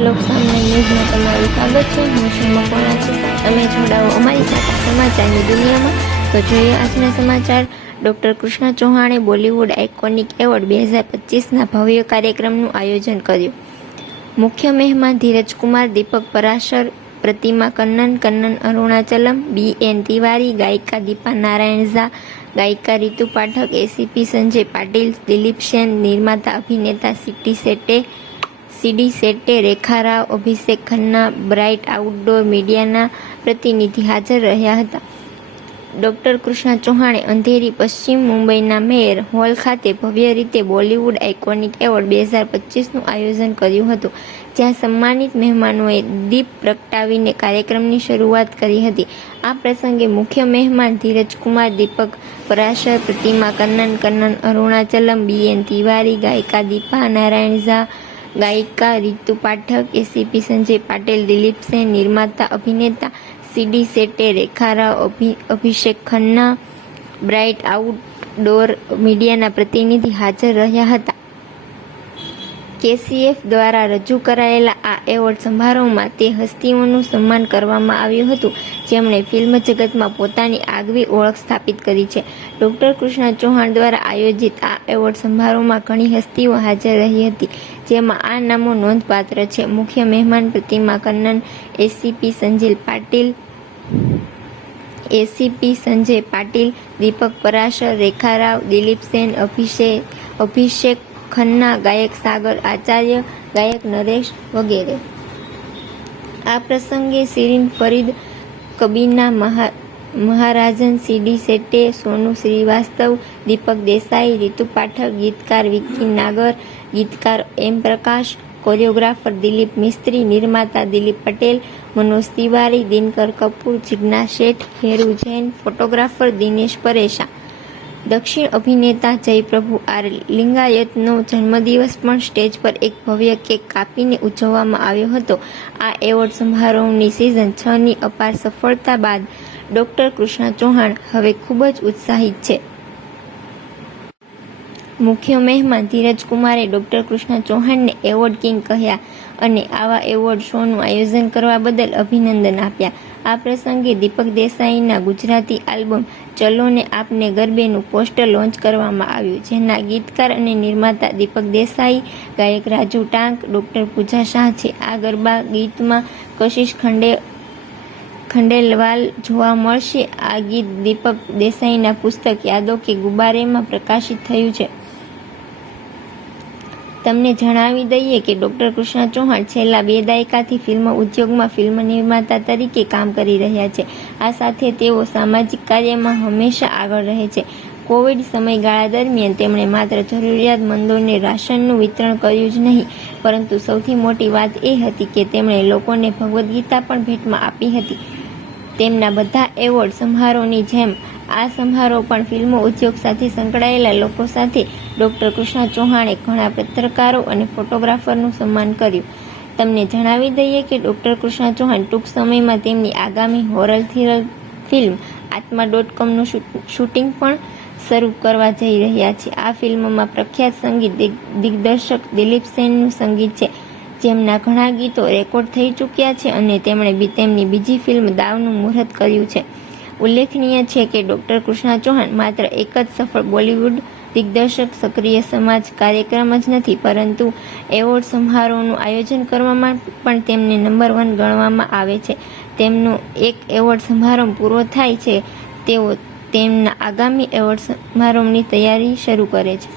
લોકસામને ન્યૂઝમાં તમારું સ્વાગત છે. હું છું કોણા છું. તમે જોડાઓ અમારી સાથે સમાચારની દુનિયામાં. તો જોઈએ આજના સમાચાર. ડૉક્ટર કૃષ્ણ ચૌહાણે બોલિવૂડ આઇકોનિક એવોર્ડ બે હજાર પચીસના ભવ્ય કાર્યક્રમનું આયોજન કર્યું. મુખ્ય મહેમાન ધીરજકુમાર, દીપક પરાશર, પ્રતિમા કન્નન કન્નન અરુણાચલમ, બી એન તિવારી, ગાયિકા દીપા નારાયણ ઝા, ગાયિકા રીતુ પાઠક એસીપી સંજય પાટીલ, દિલીપ સેન, નિર્માતા અભિનેતા CD Shetty CD Shetty Rekha Rao Abhishek Khanna, bright outdoor મીડિયાના પ્રતિનિધિ હાજર રહ્યા હતા. ડૉક્ટર કૃષ્ણ ચૌહાણે અંધેરી પશ્ચિમ મુંબઈના મેયર હોલ ખાતે ભવ્ય રીતે બોલિવૂડ આઇકોનિક એવોર્ડ બે હજાર પચીસનું આયોજન કર્યું હતું, જ્યાં સન્માનિત મહેમાનોએ દીપ પ્રગટાવીને કાર્યક્રમની શરૂઆત કરી હતી. આ પ્રસંગે મુખ્ય મહેમાન ધીરજકુમાર, દીપક પરાશર, પ્રતિમા કન્નન કન્નન અરુણાચલમ બીએન તિવારી, ગાયિકા દીપા, નારાયણ ઝા ગાયિકા, રીતુ પાઠક એસીપી સંજય પાટેલ, દિલીપ સેન, નિર્માતા, અભિનેતા CD Shetty Rekha Rao Abhi, Abhishek Khanna, bright outdoor મીડિયાના પ્રતિનિધિ હાજર રહ્યા હતા. કેસીએફ દ્વારા રજૂ કરાયેલા આ એવોર્ડ સમારોહમાં તે હસ્તીઓનું સન્માન કરવામાં આવ્યું હતું. જેમણે ફિલ્મ જગતમાં પોતાની આગવી ઓળખ સ્થાપિત કરી છે. ડૉક્ટર કૃષ્ણ ચૌહાણ દ્વારા આયોજિત આ એવોર્ડ સમારોહમાં ઘણી હસ્તીઓ હાજર રહી હતી, જેમાં આ નામો નોંધપાત્ર છે. મુખ્ય મહેમાન પ્રતિમા કન્નન એસીપી સંજીલ પાટીલ એસીપી સંજય પાટીલ, દીપક પરાશર, રેખા રાવ, દિલીપ સેન અભિષેક અભિષેક ખન્ના, ગાયક સાગર, આચાર્ય, ગાયક નરેશ વગેરે. આ પ્રસંગે શિરીન ફરીદ કબીના મહા, મહારાજન સીડી શેટ્ટે સોનુ શ્રીવાસ્તવ, દીપક દેસાઈ, રીતુ પાઠક, ગીતકાર વિકી નાગર, ગીતકાર એમ પ્રકાશ, કોરિયોગ્રાફર દિલીપ મિસ્ત્રી, નિર્માતા દિલીપ પટેલ, મનોજ તિવારી, દિનકર કપૂર જિજ્ઞા શેઠ હેરુ જૈન ફોટોગ્રાફર દિનેશ પરેશા. દક્ષિણ અભિનેતા જયપ્રભુ આર લિંગાયતનો જન્મદિવસ પણ સ્ટેજ પર એક ભવ્ય કેક કાપીને ઉજવવામાં આવ્યો હતો. આ એવોર્ડ સમારોહની સિઝનની અપાર સફળતા બાદ ડોક્ટર કૃષ્ણ ચૌહાણ હવે ખૂબ જ ઉત્સાહિત છે. મુખ્ય મહેમાન ધીરજ કુમારે ડોક્ટર કૃષ્ણ ચૌહાણને એવોર્ડ કિંગ કહ્યા અને આવા એવોર્ડ શોનું આયોજન કરવા બદલ અભિનંદન આપ્યા. આ પ્રસંગે દીપક દેસાઈના ગુજરાતી આલ્બમ ચલોને આપને ગરબેનું પોસ્ટર લોન્ચ કરવામાં આવ્યું, જેના ગીતકાર અને નિર્માતા દીપક દેસાઈ, ગાયક રાજુ ટાંક, ડોક્ટર પૂજા શાહ છે. આ ગરબા ગીતમાં કશિશ ખંડે, ખંડેલવાલ જોવા મળશે. આ ગીત દીપક દેસાઈના પુસ્તક યાદો કે ગુબારેમાં પ્રકાશિત થયું છે. તમને જણાવી દઈએ કે ડૉક્ટર કૃષ્ણ ચૌહાણ છેલ્લા બે દાયકાથી ફિલ્મ ઉદ્યોગમાં ફિલ્મ નિર્માતા તરીકે કામ કરી રહ્યા છે. આ સાથે તેઓ સામાજિક કાર્યમાં હંમેશા આગળ રહે છે. કોવિડ સમયગાળા દરમિયાન તેમણે માત્ર જરૂરિયાતમંદોને રાશનનું વિતરણ કર્યું જ નહીં, પરંતુ સૌથી મોટી વાત એ હતી કે તેમણે લોકોને ભગવદ્ ગીતા પણ ભેટમાં આપી હતી. તેમના બધા એવોર્ડ સમારોહની જેમ, આ સમારોહ પણ ફિલ્મો ઉદ્યોગ સાથે સંકળાયેલા લોકો સાથે ડૉક્ટર કૃષ્ણ ચૌહાણે ઘણા પત્રકારો અને ફોટોગ્રાફરનું સન્માન કર્યું. તમને જણાવી દઈએ કે ડૉક્ટર કૃષ્ણ ચૌહાણ ટૂંક સમયમાં તેમની આગામી horror thriller film Atma dot કોમનું shooting પણ શરૂ કરવા જઈ રહ્યા છે. આ ફિલ્મમાં પ્રખ્યાત સંગીત દિગ્દર્શક દિલીપ સેનનું સંગીત છે. જેમના ઘણા ગીતો રેકોર્ડ થઈ ચૂક્યા છે અને તેમણે તેમની બીજી ફિલ્મ દાવનું મુહૂર્ત કર્યું છે. ઉલ્લેખનીય છે કે ડોક્ટર કૃષ્ણા ચૌહાણ માત્ર એક જ સફળ બોલિવૂડ દિગ્દર્શક સક્રિય સમાજ કાર્યક્રમ જ નથી, પરંતુ એવોર્ડ સમારોહનું આયોજન કરવામાં પણ તેમને નંબર વન ગણવામાં આવે છે. તેમનો એક એવોર્ડ સમારોહ પૂરો થાય છે, તેઓ તેમના આગામી એવોર્ડ સમારોહની તૈયારી શરૂ કરે છે.